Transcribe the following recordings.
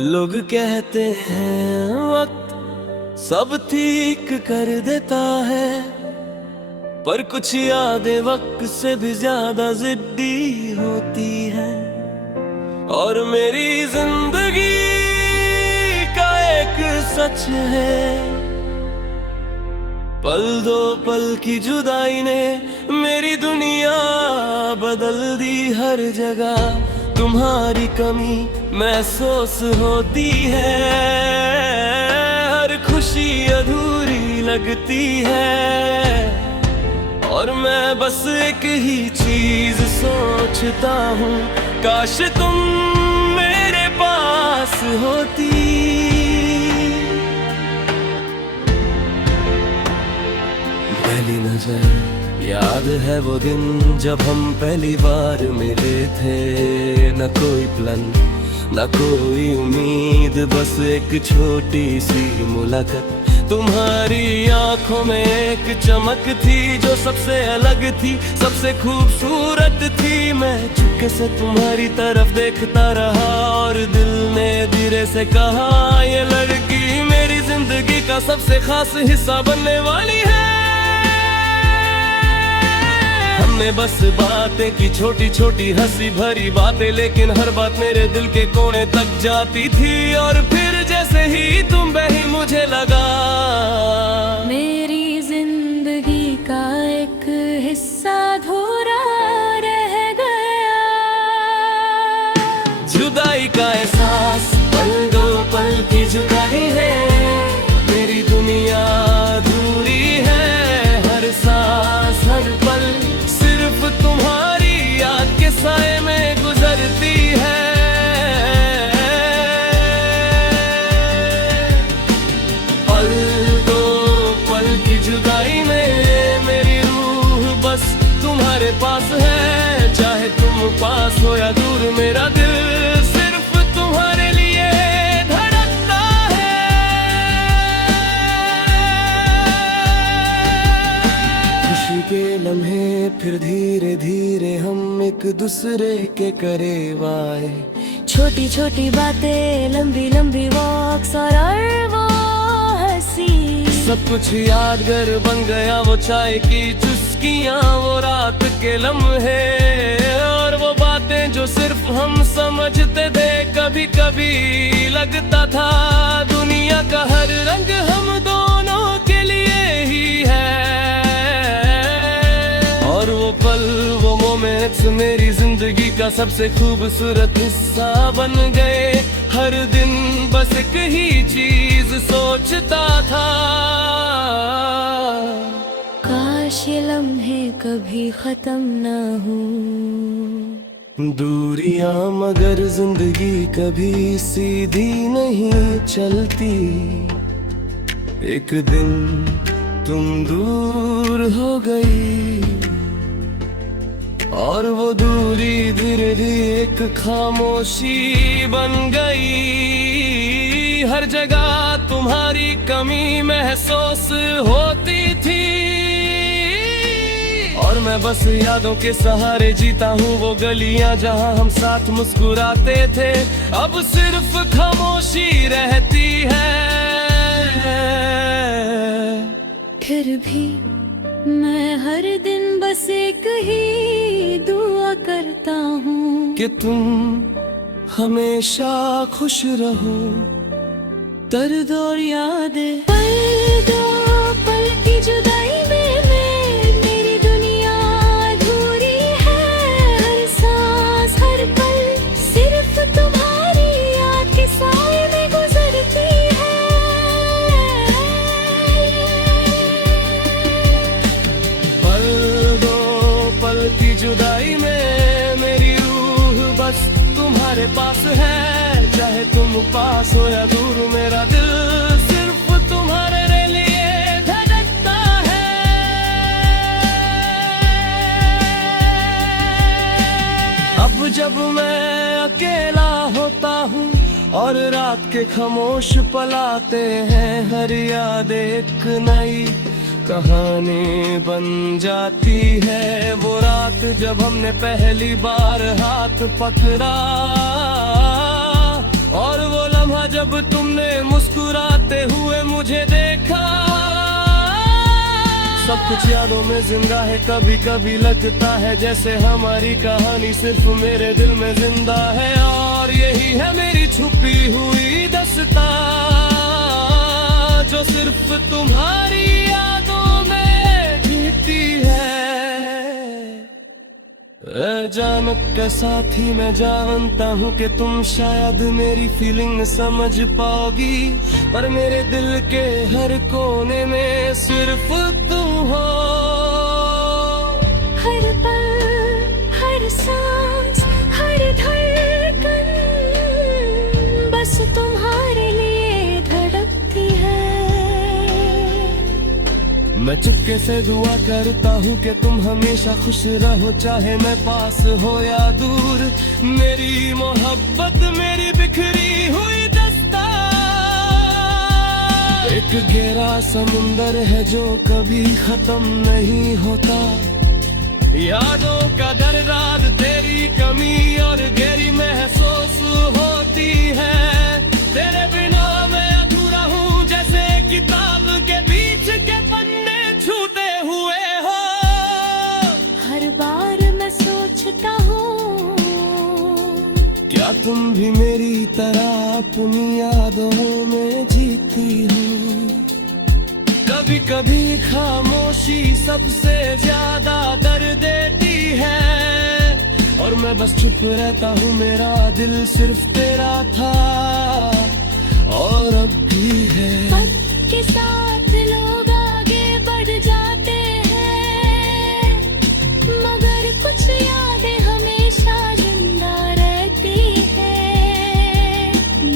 लोग कहते हैं वक्त सब ठीक कर देता है, पर कुछ यादें वक्त से भी ज्यादा जिद्दी होती है। और मेरी जिंदगी का एक सच है, पल दो पल की जुदाई ने मेरी दुनिया बदल दी। हर जगह तुम्हारी कमी महसूस होती है, हर खुशी अधूरी लगती है। और मैं बस एक ही चीज सोचता हूँ, काश तुम मेरे पास होती। पहली नजर याद है वो दिन जब हम पहली बार मिले थे। न कोई प्लान न कोई उम्मीद, बस एक छोटी सी मुलाकात। तुम्हारी आंखों में एक चमक थी जो सबसे अलग थी, सबसे खूबसूरत थी। मैं चुपके से तुम्हारी तरफ देखता रहा और दिल ने धीरे से कहा, ये लड़की मेरी जिंदगी का सबसे खास हिस्सा बनने वाली है। हमने बस बातें की, छोटी छोटी हंसी भरी बातें, लेकिन हर बात मेरे दिल के कोने तक जाती थी। और फिर जैसे ही तुम बही मुझे लगा, मेरी जिंदगी का एक हिस्सा अधूरा रह गया। जुदाई का एहसास पल दो पल की जुदाई है, मेरी दुनिया अधूरी है। हर सांस हर पल सिर्फ तुम्हारी याद के साए में गुजरती है। पल दो पल की जुदाई में मेरी रूह बस तुम्हारे पास है। चाहे तुम पास हो या दूर, मेरा दिल सिर्फ तुम्हारे लिए धड़कता है। खुशी के लम्हे फिर धीरे धीरे हम एक दूसरे के करीब आए। छोटी छोटी बातें, लंबी लंबी वॉक्स और वो हंसी, सब कुछ यादगार बन गया। वो चाय की चुस्कियाँ, वो रात के लम्हे और वो बातें जो सिर्फ हम समझते थे। कभी कभी लगता था दुनिया का हर रंग हम दोनों के लिए ही है। और वो पल वो मोमेंट्स मेरी जिंदगी का सबसे खूबसूरत हिस्सा बन गए। हर दिन बस एक ही चीज सोचता था, काश ये लम्हे कभी खत्म न हो। दूरियां मगर जिंदगी कभी सीधी नहीं चलती। एक दिन तुम दूर हो गई और वो दूरी धीरे धीरे एक खामोशी बन गई। हर जगह तुम्हारी कमी महसूस होती थी और मैं बस यादों के सहारे जीता हूँ। वो गलियां जहाँ हम साथ मुस्कुराते थे, अब सिर्फ खामोशी रहती है। फिर भी मैं हर दिन बस एक ही दुआ करता हूँ कि तुम हमेशा खुश रहो। दर्द और यादें पल दो पल की जुदाई में मेरी दुनिया अधूरी है। हर सांस हर पल सिर्फ तुम्हारी याद के साए में गुजरती है। पल दो पल की जुदाई में मेरी रूह बस तुम्हारे पास है। चाहे तुम पास हो या दूर, मेरा दिल सिर्फ तुम्हारे लिए धड़कता है। अब जब मैं अकेला होता हूँ और रात के खामोश पल आते हैं, हर याद एक नई कहानी बन जाती है। वो रात जब हमने पहली बार हाथ पकड़ा, और वो लम्हा जब तुमने मुस्कुराते हुए मुझे देखा। सब कुछ यादों में जिंदा है, कभी कभी लगता है जैसे हमारी कहानी सिर्फ मेरे दिल में जिंदा है। और यही है मेरी छुपी हुई दास्तां, जो सिर्फ तुम्हारी यादों में जीती है। अचानक के साथ ही मैं जानता हूँ कि तुम शायद मेरी फीलिंग समझ पाओगी, पर मेरे दिल के हर कोने में सिर्फ तुम हो। हर पल, हर सांस, हर धड़कन बस तुम्हारे लिए धड़कती है। मैं चुपके से दुआ करता हूँ कि तुम हमेशा खुश रहो, चाहे मैं पास हो या दूर। मेरी मोहब्बत मेरी बिखरी हुई दास्तां एक गहरा समुंदर है जो कभी खत्म नहीं होता। यादों का दर्द, तेरी कमी और गहरी महसूस होती है। तेरे बिना मैं अधूरा हूँ, जैसे किताब के बीच के पन्ने छूते हुए हो। हर बार मैं सोचता हूँ, क्या तुम भी मेरी तरह अपनी यादों में जीती हो? कभी कभी खामोशी सबसे ज्यादा दर्द देती है, और मैं बस चुप रहता हूँ। मेरा दिल सिर्फ तेरा था और अब भी है। वक्त के साथ लोग आगे बढ़ जाते हैं, मगर कुछ यादें हमेशा जिंदा रहती है।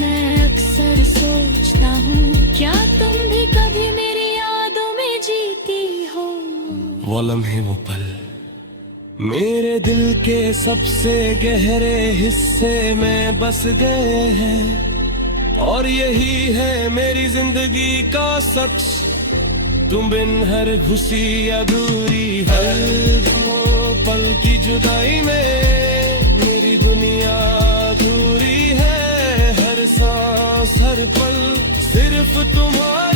मैं अक्सर सोचता हूँ, क्या तुम भी कभी मेरी यादों में जीती हो? वो लम्हे, वो पल मेरे दिल के सबसे गहरे हिस्से में बस गए हैं, और यही है मेरी जिंदगी का सच। तुम बिन हर खुशी अधूरी, हर दो पल की जुदाई में मेरी दुनिया अधूरी है। हर सांस, हर पल सिर्फ तुम्हारा